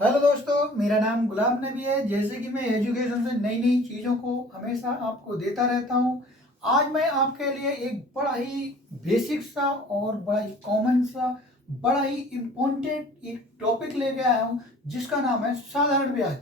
Hello दोस्तों, मेरा नाम गुलाम नबी है। जैसे कि मैं एजुकेशन से नई नई चीज़ों को हमेशा आपको देता रहता हूँ। आज मैं आपके लिए एक बड़ा ही बेसिक सा और बड़ा ही कॉमन सा बड़ा ही इम्पोर्टेंट एक टॉपिक लेके आया हूँ, जिसका नाम है साधारण ब्याज।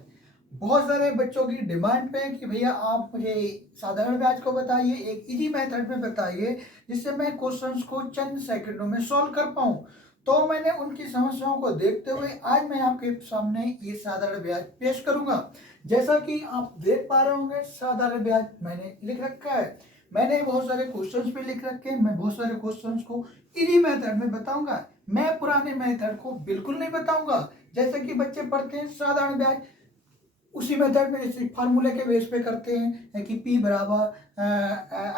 बहुत सारे बच्चों की डिमांड पे है कि भैया आप मुझे साधारण ब्याज को बताइए, एक इजी मेथड में बताइए जिससे मैं क्वेश्चंस को चंद सेकंडों में सॉल्व कर पाऊँ। तो मैंने उनकी समस्याओं को देखते हुए आज मैं आपके सामने ये साधारण ब्याज पेश करूंगा। जैसा कि आप देख पा रहे होंगे, साधारण ब्याज मैंने लिख रखा है। मैंने बहुत सारे क्वेश्चंस पे लिख रखे हैं। मैं बहुत सारे क्वेश्चंस को इजी मेथड में बताऊंगा। मैं पुराने मेथड को बिल्कुल नहीं बताऊंगा। जैसे कि बच्चे पढ़ते हैं साधारण ब्याज, उसी मेथड में जैसे फार्मूले के बेस पे करते हैं कि P बराबर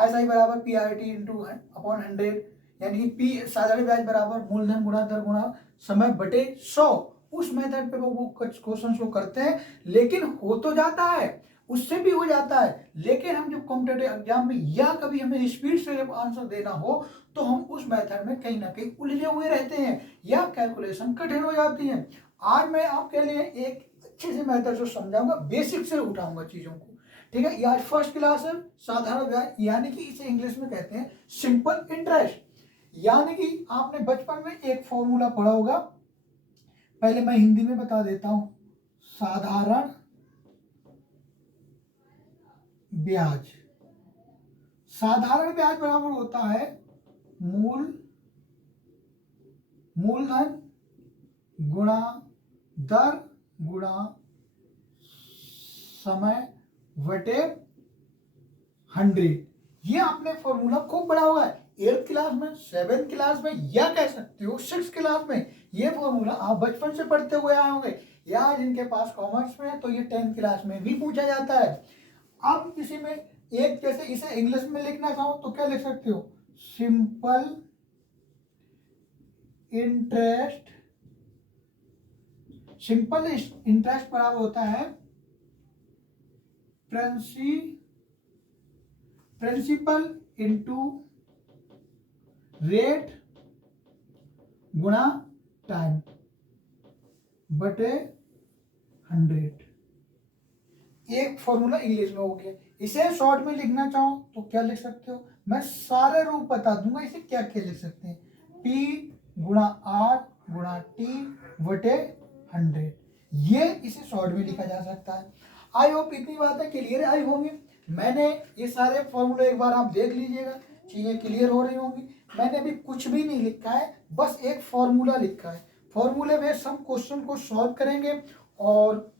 एस आई बराबर P R T into upon 100, यानी कि पी साधारण ब्याज बराबर मूलधन गुणा दर गुणा समय बटे 100। उस मेथड पे वो कुछ क्वेश्चन को करते हैं, लेकिन हो तो जाता है, उससे भी हो जाता है। लेकिन हम जब कॉम्पिटेटिव एग्जाम में या कभी हमें स्पीड से जब आंसर देना हो तो हम उस मेथड में कहीं ना कहीं उलझे हुए रहते हैं या कैलकुलेशन कठिन हो जाती है। आज मैं आपके लिए एक अच्छे से मेथड से समझाऊंगा, बेसिक से उठाऊंगा चीजों को। ठीक है, ये आज फर्स्ट क्लास है। साधारण ब्याज यानी कि इसे इंग्लिश में कहते हैं सिंपल इंटरेस्ट। यानी कि आपने बचपन में एक फॉर्मूला पढ़ा होगा, पहले मैं हिंदी में बता देता हूं। साधारण ब्याज, साधारण ब्याज बराबर होता है मूलधन गुणा दर गुणा समय बटे 100। ये आपने फॉर्मूला खूब पढ़ा हुआ है, 8th क्लास में, 7th क्लास में, या कह सकते हो 6th क्लास में। ये फॉर्मूला आप बचपन से पढ़ते हुए आए होंगे, या जिनके पास कॉमर्स में है तो ये 10th क्लास में भी पूछा जाता है। अब किसी में एक, जैसे इसे इंग्लिश में लिखना चाहो तो क्या लिख सकते हो, सिंपल इंटरेस्ट। सिंपल इंटरेस्ट बराबर होता है प्रिंसिपल इंटू रेट गुणा टाइम बटे 100। एक फॉर्मूला इंग्लिश में हो गया। इसे शॉर्ट में लिखना चाहो तो क्या लिख सकते हो, मैं सारे रूप बता दूंगा, इसे क्या क्या लिख सकते हैं, P गुणा R गुणा T बटे 100। ये इसे शॉर्ट में लिखा जा सकता है। आई होप इतनी बातें क्लियर आई होंगी। मैंने ये सारे फॉर्मूले एक बार आप देख लीजिएगा, चीजें क्लियर हो रही होंगी। मैंने अभी कुछ भी नहीं लिखा है, बस एक फॉर्मूला लिखा है। फॉर्मूले में हम क्वेश्चन को सॉल्व करेंगे, और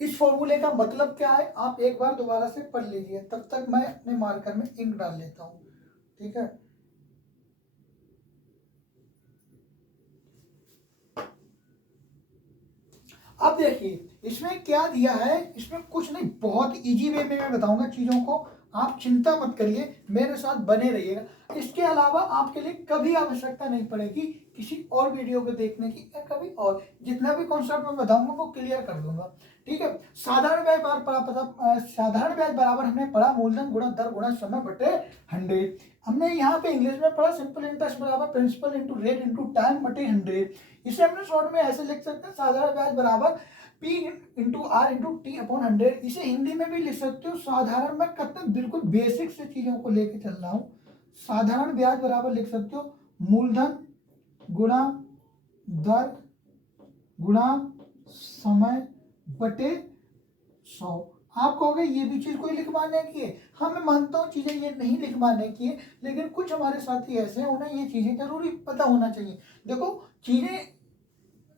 इस फॉर्मूले का मतलब क्या है आप एक बार दोबारा से पढ़ लीजिए। तब तक मैं अपने मार्कर में इंक डाल लेता हूं। ठीक है, अब देखिए इसमें क्या दिया है। इसमें कुछ नहीं, बहुत इजी वे में मैं बताऊंगा चीजों को, आप चिंता मत करिए, मेरे साथ बने रहिएगा। इसके अलावा आपके लिए कभी आवश्यकता नहीं पड़ेगी किसी और वीडियो को देखने की, या कभी और जितना भी कॉन्सेप्ट मैं बताऊंगा वो क्लियर कर दूंगा। ठीक है, साधारण ब्याज साधारण ब्याज बराबर हमने पढ़ा मूलधन गुणा दर गुणा समय बटे 100। हमने यहाँ पे इंग्लिश में पढ़ा सिंपल इंटरेस्ट बराबर principal into rate into time बटे 100। इसे हमने शॉर्ट में ऐसे लिख सकते हैं, साधारण ब्याज बराबर P into R into T upon 100। इसे हिंदी में भी लिख सकते हो साधारण, मैं कहते बिल्कुल बेसिक से चीजों को लेके चल रहा हूँ। साधारण ब्याज बराबर लिख सकते हो मूलधन गुणा दर गुणा समय बटे 100। आप कहोगे ये भी चीज कोई लिखवाने की है। हाँ, मैं मानता हूँ चीजें ये नहीं लिखवाने की है, लेकिन कुछ हमारे साथी ऐसे हैं उन्हें ये चीजें जरूरी पता होना चाहिए। देखो, चीजें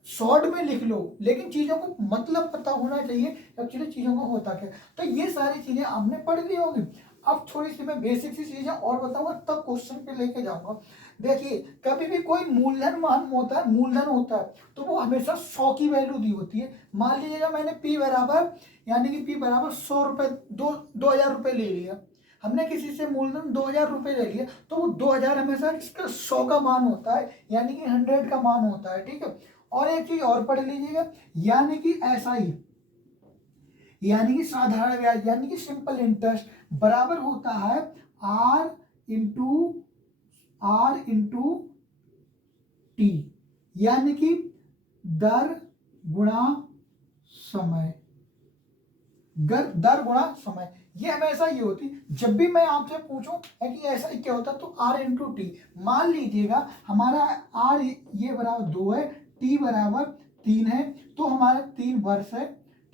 शॉर्ट में लिख लो, लेकिन चीजों को मतलब पता होना चाहिए एक्चुअली चीजों का होता क्या। तो ये सारी चीजें आपने पढ़ ली होगी। अब थोड़ी सी मैं बेसिक सी चीजें और बताऊंगा, तब क्वेश्चन पे लेके जाऊंगा। देखिए, कभी भी कोई मूलधन मान होता है, मूलधन होता है तो वो हमेशा 100 की वैल्यू दी होती है। मान लीजिएगा मैंने P बराबर, यानी कि P बराबर 100 रुपए, 2000 रुपए ले लिया। हमने किसी से मूलधन 2000 रुपए ले लिया, तो वो 2000 हमेशा इसका 100 का मान होता है, यानी कि 100 का मान होता है। ठीक है, और एक चीज और पढ़ लीजिएगा, यानी कि ऐसा ही, यानी कि साधारण ब्याज यानी कि सिंपल इंटरेस्ट बराबर होता है आर इंटू टी, यानी कि दर गुणा समय, दर गुणा समय। ये हमेशा ये होती, जब भी मैं आपसे पूछूं कि ऐसा क्या होता तो R इंटू टी। मान लीजिएगा हमारा R ये बराबर 2 है, T बराबर 3 है, तो हमारा 3 वर्ष है,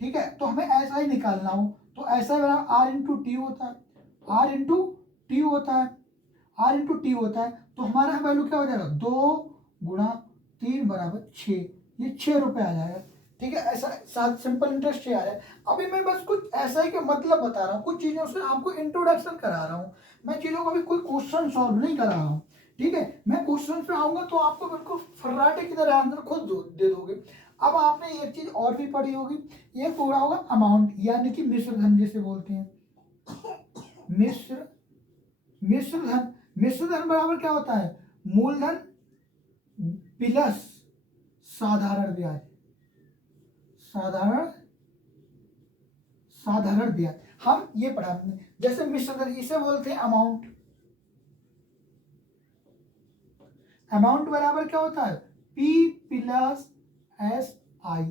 ठीक है। तो हमें ऐसा ही निकालना हो तो ऐसा बराबर R इंटू टी होता है, R इंटू टी होता है, R इंटू टी होता है। तो हमारा वैल्यू क्या हो जाएगा, 2 गुणा 3 बराबर 6, ये 6 रुपये आ जाएगा, ठीक है। ऐसा साथ सिंपल इंटरेस्ट आ रहा है। अभी मैं बस कुछ ऐसा ही का मतलब बता रहा हूँ, कुछ चीज़ों से आपको इंट्रोडक्शन करा रहा हूँ। मैं चीज़ों को भी कोई क्वेश्चन सॉल्व नहीं करा रहा हूँ, ठीक है। मैं क्वेश्चन पे आऊँगा तो आपको बिल्कुल फर्राटे की तरह आंसर खुद दे दोगे। अब आपने एक चीज़ और भी पढ़ी होगी, ये पूरा होगा अमाउंट, यानी कि मिश्र धन जिसे बोलते हैं, मिश्र धन। मिश्र धन बराबर क्या होता है, मूलधन प्लस साधारण ब्याज, साधारण ब्याज। हम ये पढ़ा हमने, जैसे मिश्र धन इसे बोलते हैं अमाउंट। अमाउंट बराबर क्या होता है, P प्लस SI।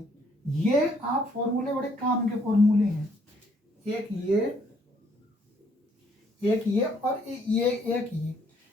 ये आप फॉर्मूले बड़े काम के फॉर्मूले हैं, एक ये और एक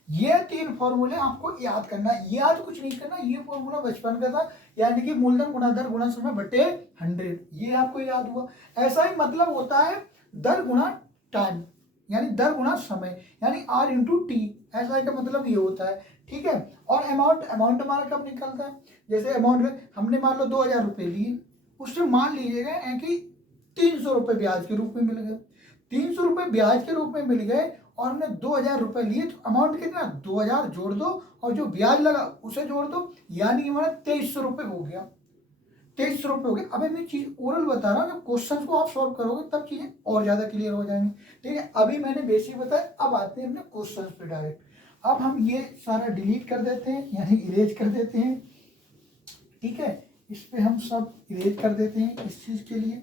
ये 3 फॉर्मूले आपको याद करना है। याद कुछ नहीं करना, ये फॉर्मूला बचपन का था, यानी कि मूलधन गुणा दर गुणा समय बटे 100, ये आपको याद हुआ। ऐसा ही मतलब होता है दर गुणा टाइम, यानी दर गुणा समय, यानी R इंटू टी, ऐसा का मतलब ये होता है, ठीक है। और अमाउंट हमारा कब निकलता है, जैसे अमाउंट हमने मान लो 2000 रुपये लिए, उससे मान लीजिएगा कि 300 रुपये ब्याज के रूप में मिल गए, 300 रुपये ब्याज के रूप में मिल गए, और हमने 2000 रुपये लिए, तो अमाउंट कितना, 2000 जोड़ दो और जो ब्याज लगा उसे जोड़ दो, यानी कि हमारा 2300 रुपये हो गया, 2300 रुपये हो गए। अब मैं चीज ओरल बता रहा हूँ, जब क्वेश्चन को आप सॉल्व करोगे तब चीजें और ज्यादा क्लियर हो जाएंगी, ठीक है। अभी मैंने बेसिक बताया, अब आते हैं अपने क्वेश्चन पे डायरेक्ट। अब हम ये सारा डिलीट कर देते हैं, यानी इरेज कर देते हैं, ठीक है। इस पे हम सब इरेज कर देते हैं इस चीज के लिए।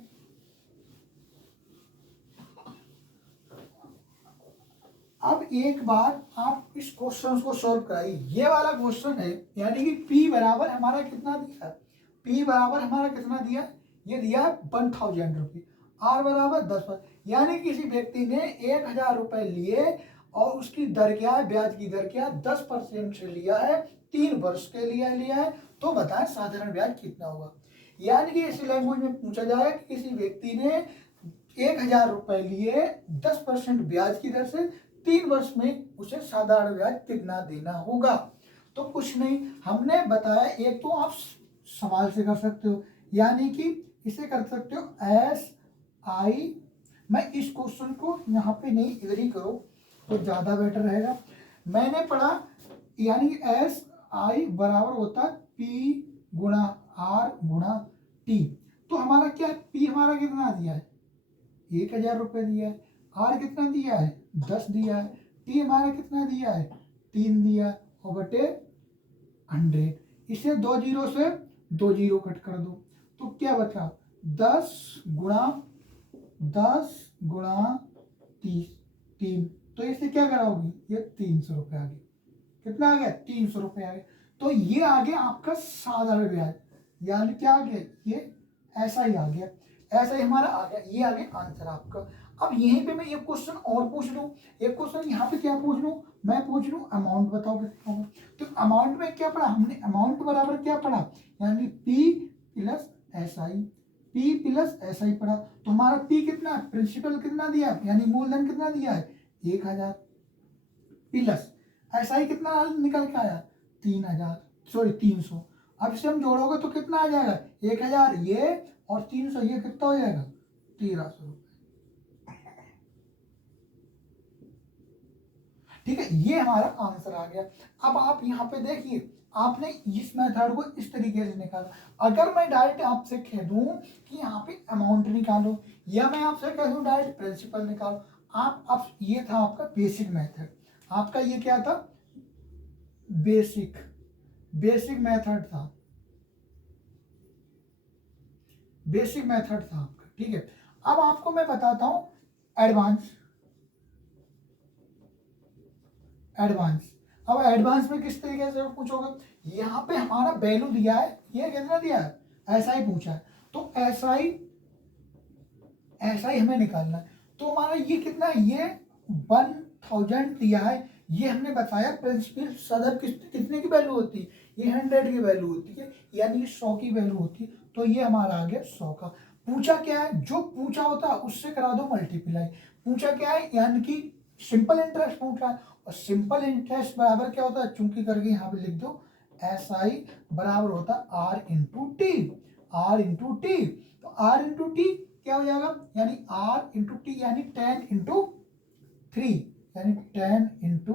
अब एक बार आप इस क्वेश्चन को सॉल्व कराइए। ये वाला क्वेश्चन है, यानी कि P बराबर हमारा कितना दिया है, P बराबर हमारा कितना दिया, ये दिया है 1000 रुपये, R बराबर 10, यानी किसी व्यक्ति ने 1000 रुपये लिए और उसकी दर क्या है, ब्याज की दर क्या है, 10% से लिया है, 3 वर्ष के लिए लिया है, तो बताएं साधारण ब्याज कितना होगा। यानी कि इस लैंग्वेज में पूछा जाए कि किसी व्यक्ति ने 1000 रुपये लिए 10% ब्याज की दर से, 3 वर्ष में उसे साधारण ब्याज कितना देना होगा। तो कुछ नहीं, हमने बताया, एक तो आप सवाल से कर सकते हो, यानी कि इसे कर सकते हो SI। मैं इस क्वेश्चन को यहाँ पे नहीं, इधर ही करो तो ज़्यादा बेटर रहेगा। मैंने पढ़ा, यानी कि SI बराबर होता है P गुणा R गुणा T। तो हमारा क्या है, P हमारा कितना दिया है, 1000 रुपये दिया है, R कितना दिया है, 10 दिया है, T हमारा कितना दिया है, 3 दिया है, और बटे 100। इसे 2 जीरो से 2 जीरो कट कर दो, तो क्या बचा, 10 गुणा 3। तो इसे क्या कराओगी, ये 300 रुपये आ गया, कितना आ गया, 300 रुपये आ गया। तो ये आ गया आपका साधारण ब्याज, यानी क्या आ गया, ये ऐसा ही आ गया, ऐसा ही हमारा आ गया, ये आ गया आंसर आपका। अब यहीं पे मैं एक क्वेश्चन और पूछ लूँ, एक क्वेश्चन यहाँ पे क्या पूछ लूँ, मैं पूछ लूँ अमाउंट बताओ कितना होगा। तो अमाउंट में क्या पढ़ा हमने, अमाउंट बराबर क्या पढ़ा, यानी P प्लस SI पढ़ा। तो हमारा P कितना, प्रिंसिपल कितना दिया, यानी मूलधन कितना दिया है, 1000, प्लस SI कितना निकल के आया, 300। अब इसे हम जोड़ोगे तो कितना आ जाएगा, 1000 ये और 300, ये कितना हो जाएगा, 1300 रुपये, ठीक है। ये हमारा आंसर आ गया। अब आप यहाँ पे देखिए, आपने इस मेथड को इस तरीके से निकाला। अगर मैं डायरेक्ट आपसे कह दूं कि यहाँ पे अमाउंट निकालो, या मैं आपसे कह दूं डायरेक्ट प्रिंसिपल निकालो, आप ये था आपका बेसिक मेथड, आपका ये क्या था, बेसिक मेथड था, बेसिक मेथड था आपका, ठीक है। अब आपको मैं बताता हूं एडवांस। अब एडवांस में किस तरीके से पूछोगे, यहाँ पे हमारा वैल्यू दिया है, ये कितना दिया है, ऐसा ही पूछा है, तो ऐसा ही हमें निकालना है। तो हमारा ये कितना है, ये 1000 दिया है, ये हमने बताया प्रिंसिपल सदर कितने की वैल्यू होती है, ये 100 की वैल्यू होती है, यानी कि 100 की वैल्यू होती है। तो ये हमारा आ गया 100 का। पूछा क्या है, जो पूछा होता है उससे करा दो मल्टीप्लाई। पूछा क्या है, यानी कि सिंपल इंटरेस्ट पूछा है, और सिंपल इंटरेस्ट बराबर क्या होता है, चूंकि करके यहाँ पे लिख दो SI बराबर होता है R into T. R into T, तो R इंटू टी क्या हो जाएगा, यानी R इंटू टी यानी 10 इंटू 3, यानी 10 इंटू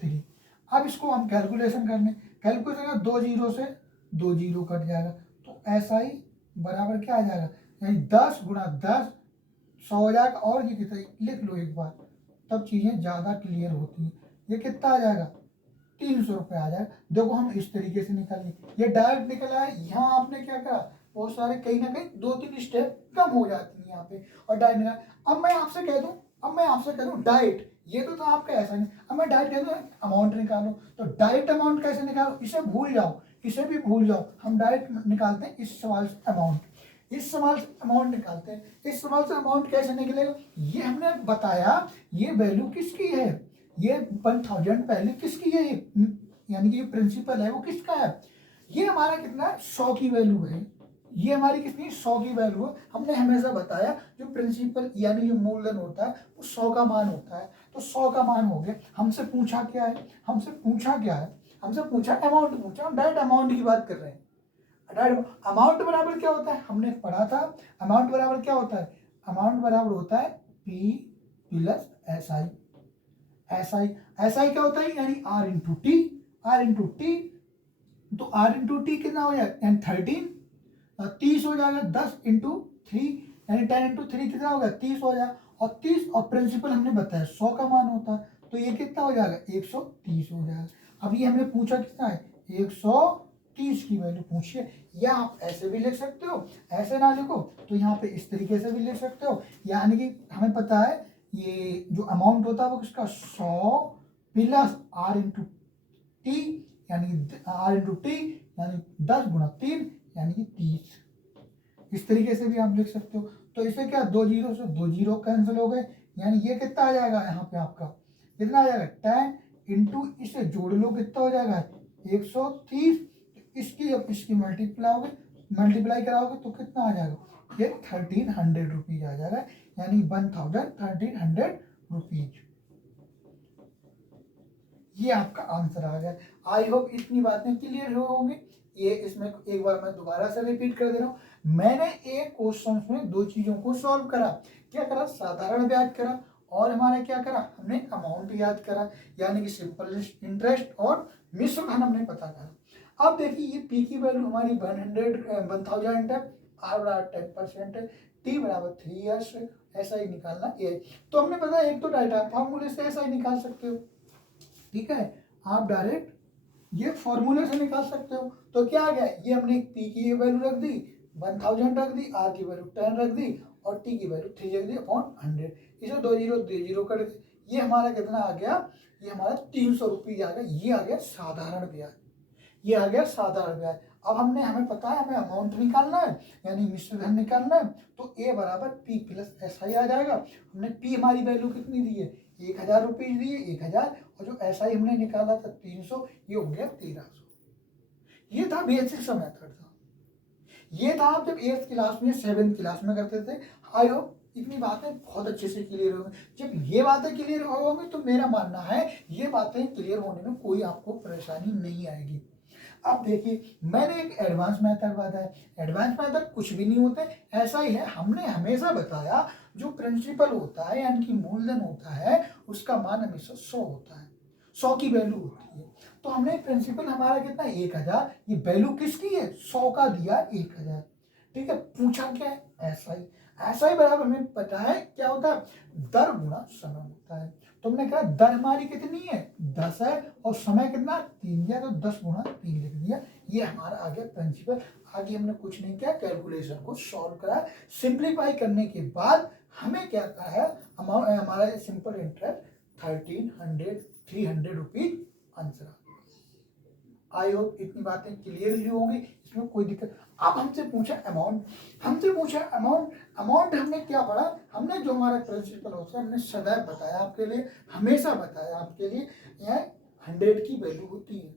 3। अब इसको हम कैलकुलेशन करने, कैलकुलेशन का 2 जीरो से 2 जीरो कट जाएगा, तो SI बराबर क्या आ जाएगा, यानी 10 गुणा 10 100 हो जाएगा। और ये कितना लिख लो एक बार, तब चीज़ें ज़्यादा क्लियर होती हैं। ये कितना आ जाएगा, 300 रुपये आ जाएगा। देखो हम इस तरीके से निकालिए, ये डायरेक्ट निकला है। यहाँ आपने क्या करा, बहुत सारे कहीं ना कहीं 2-3 स्टेप कम हो जाती है यहाँ पे, और डायरेक्ट निकाल। अब मैं आपसे कह दूँ डाइट, ये तो था आपका ऐसा नहीं। अब मैं डाइट कह दूँ अमाउंट निकालो, तो डाइट अमाउंट कैसे निकालो, इसे भूल जाओ, इसे भी भूल जाओ। हम डायरेक्ट निकालते हैं इस सवाल से अमाउंट, इस सवाल से अमाउंट निकालते हैं। इस सवाल से अमाउंट कैसे निकलेगा, ये हमने बताया, ये वैल्यू किसकी है, ये 1000 पहले किसकी है, यानी कि ये प्रिंसिपल है वो किसका है, ये हमारा कितना है 100 की वैल्यू है। ये हमारी कितनी 100 की वैल्यू है। हमने हमेशा बताया जो प्रिंसिपल यानी जो मूलधन होता है वो 100 का मान होता है, तो 100 का मान हो गया। हमसे पूछा क्या है, हमसे पूछा अमाउंट पूछा, हम डायरेक्ट अमाउंट की बात कर रहे हैं। अमाउंट बराबर क्या होता है, हमने पढ़ा था, अमाउंट बराबर क्या होता है, अमाउंट बराबर होता है P प्लस SI। SI क्या होता है, यानी R इंटू टी, तो R इंटू टी कितना हो जाएगा, यानी 30 हो जाएगा। 10 इंटू 3 यानी 10 इंटू 3 कितना होगा, 30 हो जाएगा। और 30 और प्रिंसिपल हमने बताया 100 का मान होता है, तो ये कितना हो जाएगा, 130 हो जाएगा। अब ये हमने पूछा कितना है, 130 की वैल्यू पूछी है। या आप ऐसे भी लिख सकते हो, ऐसे ना लिखो तो यहाँ पे इस तरीके से भी लिख सकते हो। यानी कि हमें पता है ये जो अमाउंट होता है वो किसका, 100 प्लस R इंटू टी, यानी R इंटू टी यानी 10 गुणा 3 यानी कि 30। इस तरीके से भी आप लिख सकते हो। तो इसे क्या, 2 जीरो से 2 जीरो कैंसिल हो गए, यानी ये कितना आ जाएगा, यहाँ पे आपका कितना आ जाएगा 10 इंटू, इसे जोड़ लो कितना हो जाएगा 130। इसकी जब इसकी मल्टीप्लाई कराओगे तो कितना आ जाएगा, ये 1300 रुपीज आ जाएगा, यानी 1300 रुपीज। ये आपका आंसर आ गया। आई होप इतनी बातें क्लियर हो होंगी। ये इसमें एक बार मैं दोबारा से रिपीट कर दे रहा हूँ। मैंने एक क्वेश्चन में दो चीजों को सॉल्व करा। क्या करा, साधारण ब्याज करा, और हमारे क्या करा, हमने अमाउंट याद करा, यानी कि सिंपल इंटरेस्ट और मिश्र धन हमने पता करा। अब देखिए ये पी की वैल्यू हमारी 1000 है, आर बराबर 10% है, टी बराबर 3 ईयर्स है, ऐसा ही निकालना है। तो हमने पता एक तो डाटा फॉर्मूले से ऐसा ही निकाल सकते हो, ठीक है, आप डायरेक्ट ये फॉर्मूले से निकाल सकते हो। तो क्या आ गया, ये हमने पी की वैल्यू रख दी 1000 रख दी, आर की वैल्यू 10 रख दी, और टी की वैल्यू 3 रख दी अपॉन 100। इसे 2 जीरो कट गए, ये हमारा कितना आ गया, ये हमारा 300 रुपये आ गया। ये आ गया साधारण ब्याज, ये आ गया साधारण ब्याज। अब हमें पता है हमें अमाउंट निकालना है, यानी मिश्र धन निकालना है, तो ए बराबर पी प्लस SI आ जाएगा। हमने पी हमारी वैल्यू कितनी दी है, 1000 रुपीज दी है, 1000, और जो SI हमने निकाला था 300, ये हो गया 1300। ये था बेसिक सा मेथड था। ये था आप जब 8th क्लास में 7th क्लास में करते थे। आई होप इतनी बातें बहुत अच्छे से क्लियर होंगी। जब ये बातें क्लियर होंगी तो मेरा मानना है ये बातें क्लियर होने में कोई आपको परेशानी नहीं आएगी। अब देखिए मैंने एक एडवांस मेथड बताया। एडवांस मेथड कुछ भी नहीं होता है, ऐसा ही है। हमने हमेशा बताया जो प्रिंसिपल होता है यानी कि मूलधन होता है उसका मान हमेशा 100 होता है, 100 की वैल्यू होती है। तो हमने प्रिंसिपल हमारा कितना 1000, ये वैल्यू किसकी है 100 का दिया 1000, ठीक है। पूछा क्या है, ऐसा ही बराबर हमें पता है क्या होता है, दर गुणा समय होता है। तुमने कहा दर हमारी कितनी है 10 है, और समय कितना 3 दिया, तो 10 गुणा 3 लिख दिया। ये हमारा आ गया प्रिंसिपल। आगे हमने कुछ नहीं किया, कैलकुलेशन को सॉल्व करा। सिंप्लीफाई करने के बाद हमें क्या कहा है, हमारा simple interest 300 rupees answer. I hope इतनी बातें क्लियर हुई होंगी, इसमें कोई दिक्कत। अब हमसे पूछा अमाउंट, अमाउंट हमने क्या पढ़ा, हमने जो हमारा प्रिंसिपल होता है हमने सदैव बताया आपके लिए, हमेशा बताया आपके लिए, यह 100 की वैल्यू होती है।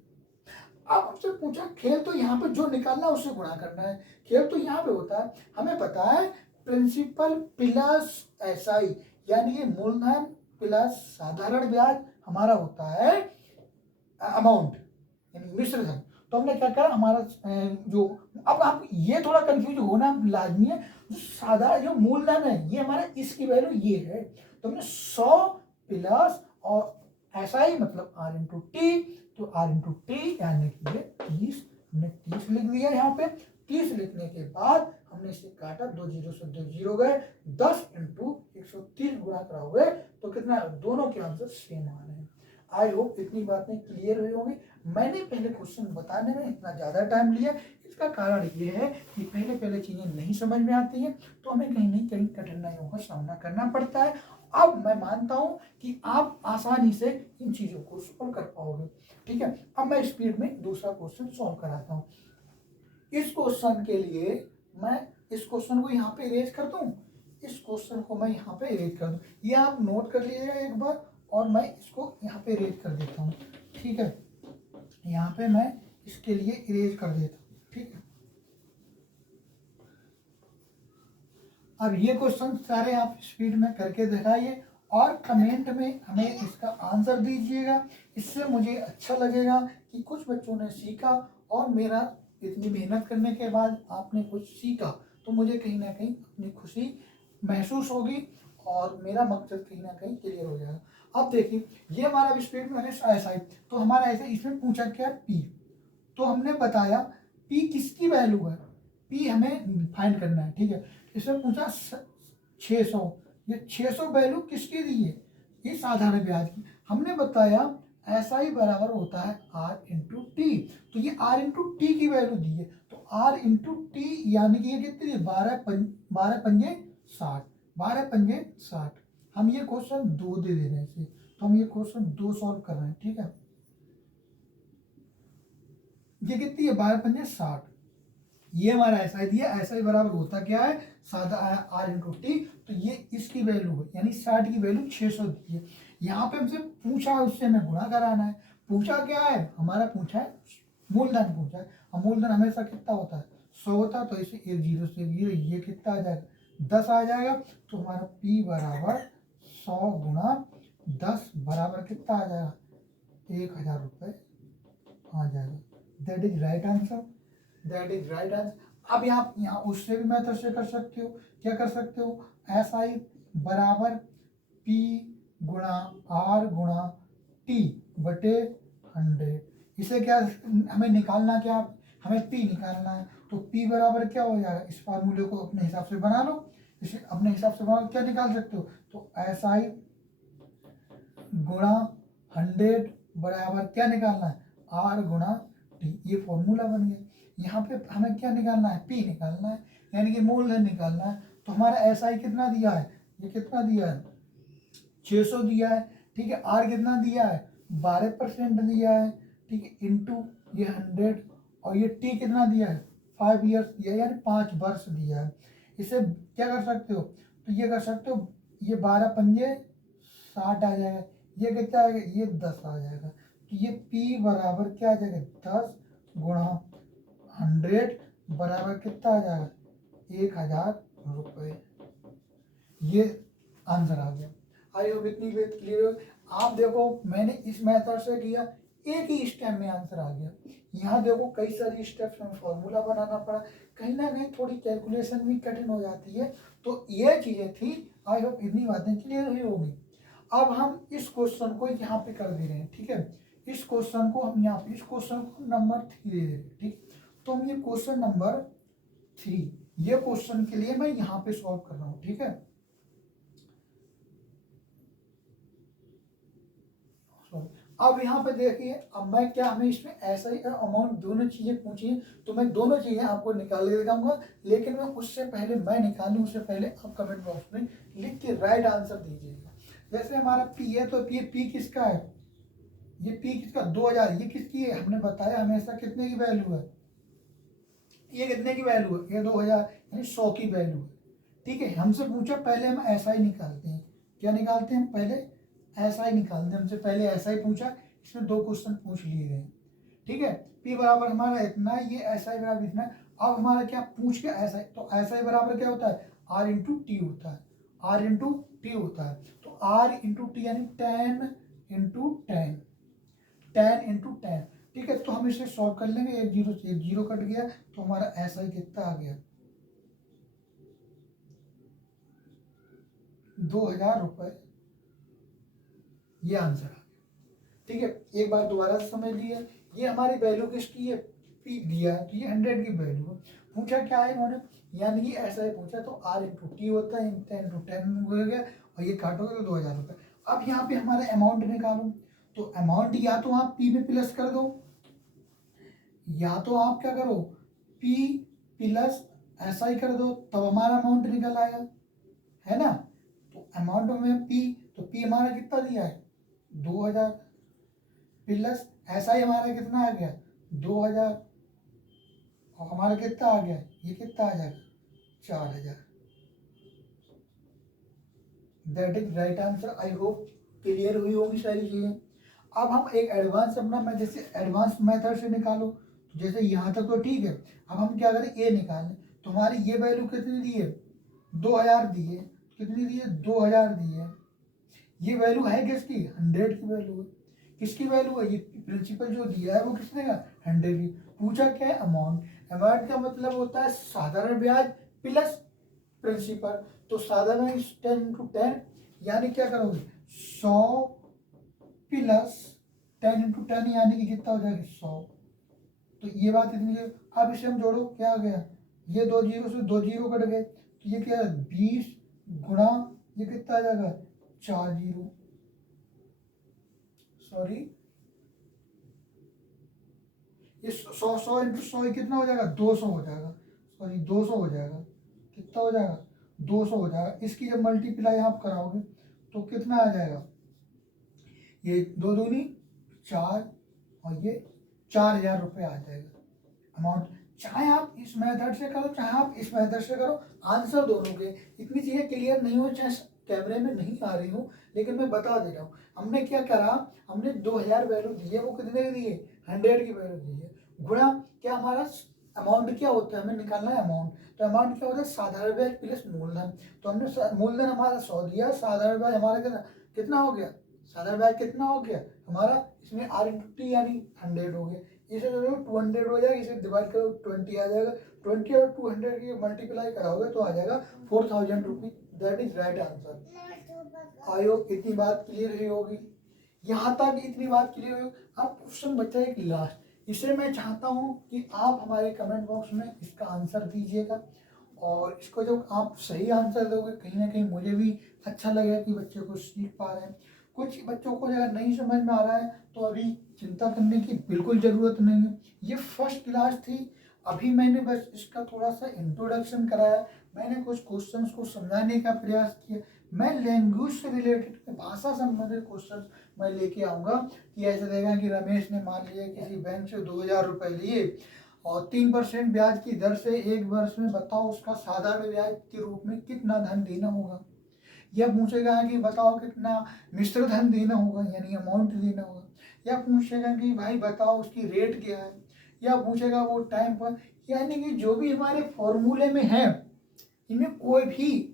अब हमसे पूछा खेल तो यहाँ पे जो निकालना है उससे गुणा करना है, खेल तो यहाँ पे होता है, हमें पता है प्रिंसिपल प्लस एसआई यानी कि मूलधन प्लस साधारण ब्याज हमारा होता है अमाउंट यानी मिश्र धन। तो हमने क्या करा, हमारा जो, अब आप ये थोड़ा कंफ्यूज होना लाजमी है, जो साधारण जो मूलधन है ये हमारा इसकी वैल्यू ये है, तो हमने 100 प्लस और एसआई मतलब आर इंटू टी, तो आर इंटू टी यानी कि 30, हमने 30 लिख दिया यहाँ पे। 30 लिखने के बाद हमने इसे काटा, 2 जीरो से 2 जीरो गए, 10 इंटू 130 गुणा कराओगे तो कितना, दोनों के आंसर सेम आ रहे हैं। आई होप इतनी बातें क्लियर हुई होंगी। मैंने पहले क्वेश्चन बताने में इतना ज़्यादा टाइम लिया, इसका कारण ये है कि पहले चीज़ें नहीं समझ में आती हैं तो हमें कहीं ना कहीं कठिनाइयों का सामना करना पड़ता है। अब मैं मानता हूँ कि आप आसानी से इन चीज़ों को सॉल्व कर पाओगे, ठीक है। अब मैं स्पीड में दूसरा क्वेश्चन सॉल्व कराता हूँ। इस क्वेश्चन के लिए मैं इस क्वेश्चन को यहाँ पे इरेज कर दूँ, इस क्वेश्चन को मैं यहाँ पे इरेज कर दूँ, ये आप नोट कर लीजिएगा एक बार, और मैं इसको यहाँ पे इरेज कर देता हूँ, ठीक है। यहाँ पे मैं इसके लिए इरेज कर देता हूँ, ठीक है। अब ये क्वेश्चन सारे आप स्पीड में करके दिखाइए और कमेंट में हमें इसका आंसर दीजिएगा, इससे मुझे अच्छा लगेगा कि कुछ बच्चों ने सीखा और मेरा इतनी मेहनत करने के बाद आपने कुछ सीखा, तो मुझे कहीं ना कहीं अपनी खुशी महसूस होगी और मेरा मकसद कहीं ना कहीं क्लियर हो जाएगा। अब देखिए ये हमारा स्पीड में ऐसा है, तो हमारा ऐसे इसमें पूछा क्या पी, तो हमने बताया पी किसकी वैल्यू है, पी हमें फाइंड करना है, ठीक है। इसमें पूछा 600, ये 600 वैल्यू किसकी दी है, ये साधारण ब्याज की। हमने बताया ऐसा ही बराबर होता है आर इंटू टी, तो ये आर इंटू टी की वैल्यू दी है, तो आर इंटू टी यानी कि ये कितनी है, 12 पंजे 60, 12 पंजे 60। हम ये क्वेश्चन 2 दे रहे हैं, तो हम ये क्वेश्चन 2 सॉल्व कर रहे हैं, ठीक है। ये कितनी है, 12 पंजे 60, ये हमारा ऐसा ही दिया, ऐसा ही बराबर होता क्या है, साधा आर इंटू टी, तो ये इसकी वैल्यू है यानी 60 की वैल्यू 600 दी है। यहाँ पे हमसे पूछा है उससे हमें गुणा कराना है, पूछा क्या है हमारा, पूछा है मूलधन पूछा है, और मूलधन हमेशा कितना होता है 100 होता है, तो इसे 1 जीरो से 1 जीरो, ये कितना आ जाएगा 10 आ जाएगा, तो हमारा पी बराबर 100 गुणा 10 बराबर कितना आ जाएगा 1000 रुपये आ जाएगा। That is right answer, that is right answer. अब आप यहाँ उससे भी मेथड से कर सकते हो, क्या कर सकते हो, एस आई बराबर पी गुणा आर गुणा टी बटे 100, इसे क्या हमें निकालना, क्या हमें पी निकालना है, तो पी बराबर क्या हो जाएगा, इस फार्मूले को अपने हिसाब से बना लो, इसे अपने हिसाब से बना, क्या निकाल सकते हो, तो एस आई गुणा 100 बराबर क्या निकालना है, आर गुणा टी, ये फॉर्मूला बन गया। यहाँ पे हमें क्या निकालना है, पी निकालना है यानी कि मूलधन निकालना है, तो हमारा एस आई कितना दिया है, ये कितना दिया है 600 दिया है, ठीक है। आर कितना दिया है 12% दिया है, ठीक है, इंटू ये 100, और ये टी कितना दिया है 5 ईयर्स दिया है यानी 5 वर्ष दिया है। इसे क्या कर सकते हो, तो ये कर सकते हो, ये 12 पंजे 60 आ जाएगा, ये कितना आएगा, ये 10 आ जाएगा, तो ये पी बराबर क्या आ जाएगा 10 गुणा 100 बराबर कितना आ जाएगा 1000 रुपये, ये आंसर आ गया। आई होप इतनी बात क्लियर हो। आप देखो मैंने इस मेथड से किया, एक ही स्टेप में आंसर आ गया। यहाँ देखो कई सारी स्टेप्स में फॉर्मूला बनाना पड़ा, कहीं ना कहीं थोड़ी कैलकुलेशन भी कठिन हो जाती है, तो ये चीज़ें थी। आई होप इतनी बातें क्लियर हुई होगी। अब हम इस क्वेश्चन को यहाँ पे कर दे रहे हैं, ठीक है। इस क्वेश्चन को हम यहाँ पे, इस क्वेश्चन को नंबर 3 दे रहे हैं, ठीक। तो हम ये क्वेश्चन नंबर 3, ये क्वेश्चन के लिए मैं यहाँ पे सॉल्व कर रहा हूँ, ठीक है। अब यहाँ पे देखिए, अब मैं क्या, हमें इसमें ऐसा ही अमाउंट दोनों चीज़ें पूछी हैं, तो मैं दोनों चीज़ें आपको निकाल के दिखाऊंगा, लेकिन मैं उससे पहले, मैं निकालूँ उससे पहले आप कमेंट बॉक्स में लिख के राइट आंसर दीजिएगा। जैसे हमारा पी है, तो ये पी किसका है, ये पी किसका 2000, ये किसकी है, हमने बताया हमेशा कितने की वैल्यू है, ये कितने की वैल्यू है, ये 2000 यानी 100 की वैल्यू है। ठीक है, हमसे पूछा, पहले हम ऐसा ही निकालते हैं, क्या निकालते हैं, पहले ऐसा ही निकालते हैं, हमसे पहले ऐसा ही पूछा, इसमें 2 क्वेश्चन पूछ लिए गए। ठीक है, पी बराबर हमारा इतना, ये ऐसा ही बराबर इतना। अब हमारा क्या पूछ के ऐसा ही, तो ऐसा ही बराबर क्या होता है, आर इंटू टी होता है, आर इंटू टी होता है। तो आर इंटू टी यानी 10 इंटू 10, 10 इंटू 10। ठीक है, तो हम इसे सॉल्व कर लेंगे, एक जीरो से एक जीरो कट गया, तो हमारा ऐसा ही कितना आ गया, 2000 रुपये, ये आंसर आ गया। ठीक है, एक बार दोबारा से समझ लिया, ये हमारी वैल्यू किसकी है, पी दिया है, तो ये 100 की वैल्यू है। पूछा क्या है इन्होंने, यानी कि ऐसा ही पूछा, तो आर इंटू टी होता है, 10 इंटू 10 हो गया, और ये काटोगे तो 2000 रुपये। अब यहाँ पे हमारा अमाउंट निकालो, तो अमाउंट या तो आप पी में प्लस कर दो, या तो आप क्या करो, पी प्लस ऐसा ही कर दो, तब हमारा अमाउंट निकल आएगा, है ना। तो अमाउंट में पी, तो पी हमारा कितना दिया है 2000, प्लस ऐसा ही हमारा कितना आ गया 2000, और हमारा कितना आ गया, ये कितना आ जाएगा 4000। That is right answer. I hope clear हुई होंगी सारी चीज़ें। अब हम एक एडवांस अपना, मैं जैसे एडवांस मेथड से निकालो, तो जैसे यहाँ तक तो ठीक है, अब हम क्या करें, ए निकालें। तुम्हारी ये वैल्यू कितनी दी है, 2000 दी है, कितनी दी है 2000 दी है। ये वैल्यू है किसकी, 100 की वैल्यू है। किसकी वैल्यू है, ये प्रिंसिपल जो दिया है वो किसने का 100 की। पूछा क्या है, अमाउंट। अमाउंट का मतलब होता है साधारण ब्याज प्लस प्रिंसिपल। तो साधारण 10 इंटू 10 यानी क्या करोगे 100 प्लस 10 इंटू 10 यानी कि कितना हो जाएगा 100। तो ये बात इतनी है। अब इसे हम जोड़ो, क्या आ गया, ये 2 जीरो से 2 जीरो कट गए, तो ये क्या है 20 गुणा, ये कितना आ जाएगा 4 जीरो, सॉरी ये 100 इंटू 100 कितना हो जाएगा 200 हो जाएगा, सॉरी 200 हो जाएगा, कितना हो जाएगा 200 हो जाएगा। इसकी जब मल्टीप्लाई आप कराओगे तो कितना आ जाएगा, ये 2 दूनी 4, और ये 4000 रुपये आ जाएगा अमाउंट। चाहे आप इस मेथड से करो, चाहे आप इस मेथड से करो, आंसर दोनों के इतनी चीज़ें क्लियर नहीं हो, चाहे कैमरे में नहीं आ रही हूँ, लेकिन मैं बता दे रहा हूँ। हमने क्या करा, हमने 2000 वैल्यू दी है, वो कितने की दी है 100 की वैल्यू दी है, गुणा क्या हमारा अमाउंट क्या होता है, हमें निकालना है अमाउंट। तो अमाउंट क्या होता है साधारण ब्याज प्लस मूलधन। तो हमने मूलधन हमारा 100 दिया, साधारण ब्याज हमारा कितना हो गया, साधारण ब्याज कितना हो गया हमारा, इसमें आर इंटू टी यानी 100 हो गया। इसे जो 200 हो जाएगा, इसे डिवाइड करो 20 आ जाएगा, 20 और 200 की मल्टीप्लाई कराओगे तो आ जाएगा 4000 rupees. That is right answer. I hope इतनी बात क्लियर हुई होगी, यहाँ तक इतनी बात क्लियर हुई। अब क्वेश्चन बचा एक लास्ट, इसे मैं चाहता हूँ कि आप हमारे कमेंट बॉक्स में इसका आंसर दीजिएगा, और इसको जब आप सही आंसर दोगे कहीं ना कहीं मुझे भी अच्छा लगेगा कि बच्चे कुछ सीख पा रहे हैं। कुछ बच्चों को अगर नहीं समझ में आ रहा है तो अभी चिंता करने की बिल्कुल ज़रूरत नहीं है, ये फर्स्ट क्लास थी। अभी मैंने बस इसका थोड़ा सा इंट्रोडक्शन कराया, मैंने कुछ क्वेश्चंस को समझाने का प्रयास किया। मैं लैंग्वेज से रिलेटेड, भाषा संबंधित क्वेश्चन मैं लेके आऊँगा, कि ऐसे देगा कि रमेश ने मान लिया किसी बैंक से 2000 रुपये लिए और 3% ब्याज की दर से 1 वर्ष में, बताओ उसका साधारण ब्याज के रूप में कितना धन देना होगा। या पूछेगा कि बताओ कितना मिश्र धन देना होगा, यानी अमाउंट देना होगा। या पूछेगा कि भाई बताओ उसकी रेट क्या है, या पूछेगा वो टाइम पर, यानी कि जो भी हमारे फॉर्मूले में है, इनमें कोई भी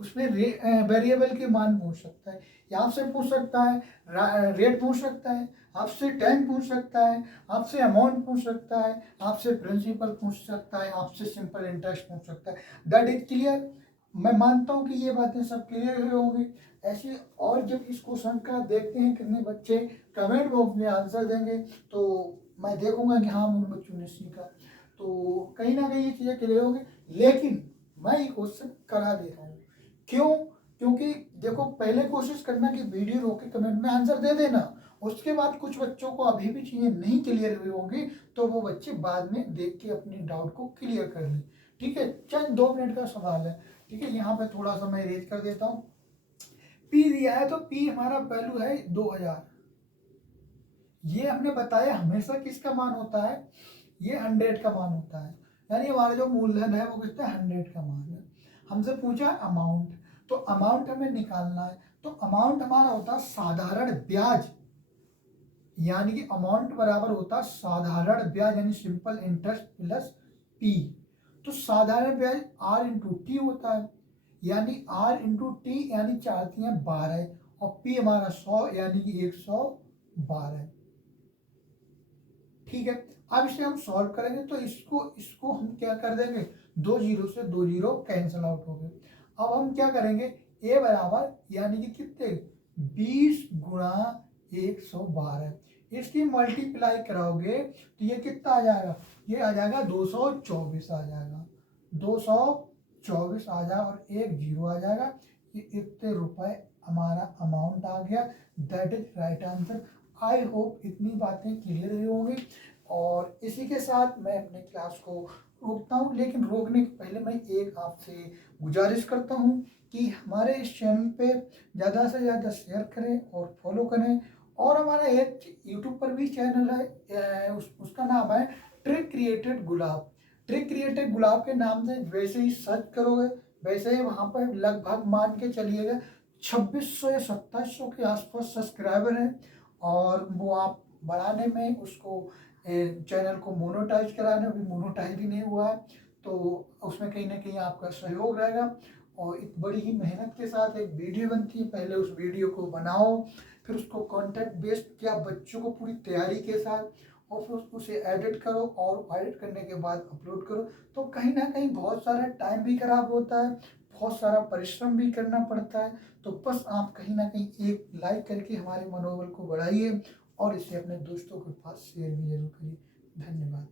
उसमें वेरिएबल के मान पूछ सकता है, या आपसे पूछ सकता है रेट पूछ सकता है, आपसे टाइम पूछ सकता है, आपसे अमाउंट पूछ सकता है, आपसे प्रिंसिपल पूछ सकता है, आपसे सिंपल इंटरेस्ट पूछ सकता है। That is clear. मैं मानता हूँ कि ये बातें सब क्लियर हुई होंगी। ऐसे और जब इस क्वेश्चन का देखते हैं कितने बच्चे कमेंट बॉक्स में आंसर देंगे, तो मैं देखूंगा कि हाँ उन बच्चों ने सीखा, तो कहीं ना कहीं ये चीज़ें क्लियर होंगी। लेकिन मैं ये क्वेश्चन करा दे रहा हूँ, क्यों, क्योंकि देखो पहले कोशिश करना कि वीडियो रोक के कमेंट में आंसर दे देना, उसके बाद कुछ बच्चों को अभी भी चीज़ें नहीं क्लियर हुई होंगी, तो वो बच्चे बाद में देख के अपनी डाउट को क्लियर कर लें। ठीक है, चंद 2 मिनट का सवाल है। ठीक है, यहाँ पे थोड़ा सा मैं रेज कर देता हूँ। पी दिया है, तो पी हमारा वैल्यू है 2000, ये हमने बताया हमेशा किसका मान होता है, ये 100 का मान होता है, यानी हमारा जो मूलधन है वो कितना 100 का मान है। हमसे पूछा अमाउंट, तो अमाउंट हमें निकालना है, तो अमाउंट हमारा होता है साधारण ब्याज, यानी कि अमाउंट बराबर होता है साधारण ब्याज यानी सिंपल इंटरेस्ट प्लस पी। तो साधारण ब्याज आर इंटू टी होता है, यानी आर इंटू टी यानी 4×3=12 और पी हमारा 100 यानी कि 112। ठीक है, अब इसे हम सॉल्व करेंगे तो इसको इसको हम क्या कर देंगे, 2 जीरो से 2 जीरो कैंसिल आउट हो गए। अब हम क्या करेंगे, ए बराबर यानी कि कितने 20×112, इसकी मल्टीप्लाई कराओगे तो ये कितना आ जाएगा, ये आ जाएगा 224 आ जाएगा, 224 आ जाएगा और एक जीरो आ जाएगा। ये इतने रुपए हमारा अमाउंट आ गया, that is right answer. I hope इतनी बातें क्लियर हुई होंगी और इसी के साथ मैं अपने क्लास को रोकता हूँ, लेकिन रोकने के पहले मैं एक आपसे गुजारिश करता हूँ कि हमारे इस चैनल पे ज़्यादा से ज़्यादा शेयर करें और फॉलो करें। और हमारा एक यूट्यूब पर भी चैनल है, उसका नाम है ट्रिक क्रिएटेड गुलाब। ट्रिक क्रिएटेड गुलाब के नाम से वैसे ही सर्च करोगे वैसे ही वहाँ पर लगभग मान के चलिएगा 2600 या 2700 के आसपास सब्सक्राइबर हैं, और वो आप बढ़ाने में उसको चैनल को मोनेटाइज कराने में, मोनेटाइज ही नहीं हुआ है, तो उसमें कहीं ना कहीं आपका सहयोग रहेगा। और एक बड़ी ही मेहनत के साथ एक वीडियो बनती है, पहले उस वीडियो को बनाओ, फिर उसको कंटेंट बेस्ड किया बच्चों को पूरी तैयारी के साथ, और फिर उसे एडिट करो और एडिट करने के बाद अपलोड करो, तो कहीं ना कहीं बहुत सारा टाइम भी खराब होता है, बहुत सारा परिश्रम भी करना पड़ता है। तो बस आप कहीं ना कहीं एक लाइक करके हमारे मनोबल को बढ़ाइए और इसे अपने दोस्तों के पास शेयर भी जरूर करिए। धन्यवाद।